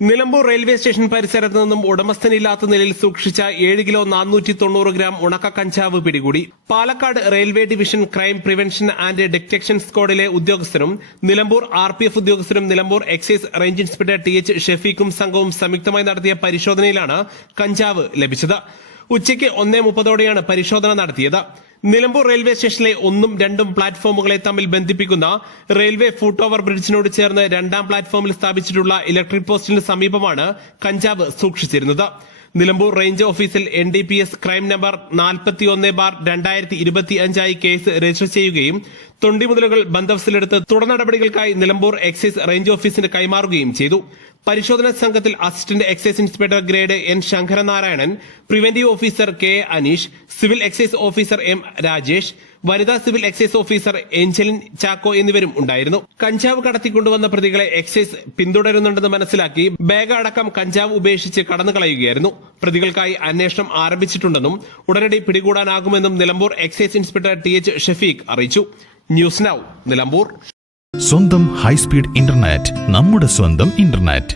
Nilambur railway station പരിസരത്ത് നിന്നും ഉടമസ്ഥനില്ലാത്ത നിലയിൽ സൂക്ഷിച്ച 7 കിലോ 490 ഗ്രാം ഉണക്ക കഞ്ചാവ് പിടികൂടി. Palakkad railway division crime prevention and detection സ്ക്വാഡിലെ ഉദ്യോഗസ്ഥരും നിലമ്പൂർ RPF ഉദ്യോഗസ്ഥരും Nilambur excise range inspector TH ഷെഫീഖും സംഘവും സംയുക്തമായി നടത്തിയ പരിശോധനയിലാണ് കഞ്ചാവ് ലഭിച്ചത്. ഉച്ചയ്ക്ക് 1:30 പരിശോധന നടത്തിയത്. നിലമ്പൂർ റെയിൽവേ സ്റ്റേഷനിലെ 1ഉം 2ഉം പ്ലാറ്റ്ഫോമുകളെ തമ്മിൽ ബന്ധിപ്പിക്കുന്ന റെയിൽവേ ഫുട് ഓവർ ബ്രിഡ്ജിനോട് ചേർന്ന് 2ാം പ്ലാറ്റ്ഫോമിൽ സ്ഥാപിച്ചിട്ടുള്ള ഇലക്ട്രിക് പോസ്റ്റിന് സമീപമാണ് കഞ്ചാവ് സൂക്ഷിച്ചിരുന്നത്. നിലമ്പൂർ റേഞ്ച് ഓഫീസിൽ NDPS crime number 41/2025 case register ചെയ്യുകയും തൊണ്ടിമുതലുകൾ ബന്ദോബസ്തിലെടുത്ത് തുടർ നടപടികൾക്കായി നിലമ്പൂർ എക്സൈസ് റേഞ്ച് ഓഫീസിന് കൈമാറുകയും ചെയ്തു. പരിശോധനാ സംഘത്തിൽ assistant excise inspector grade N Sankaranarayanan, preventive officer K Aneesh, civil excise officer M Rajesh, വനിതാ civil excise officer Angeline Chacko എന്നിവരും ഉണ്ടായിരുന്നു. കഞ്ചാവ് കടത്തിക്കൊണ്ടുവന്ന പ്രതികളെ എക്സൈസ് പിന്തുടരുന്നുണ്ടെന്ന് മനസ്സിലാക്കി ബാഗ് അടക്കം കഞ്ചാവ് ഉപേക്ഷിച്ച് കടന്നുകളയുകയായിരുന്നു. പ്രതികൾക്കായി അന്വേഷണം ആരംഭിച്ചിട്ടുണ്ടെന്നും ഉടനടി പിടികൂടാനാകുമെന്നും Nilambur excise inspector TH Shafeeq അറിയിച്ചു. News now Nilambur. സ്വന്തം ഹൈസ്പീഡ് ഇന്റർനെറ്റ്, നമ്മുടെ സ്വന്തം ഇന്റർനെറ്റ്.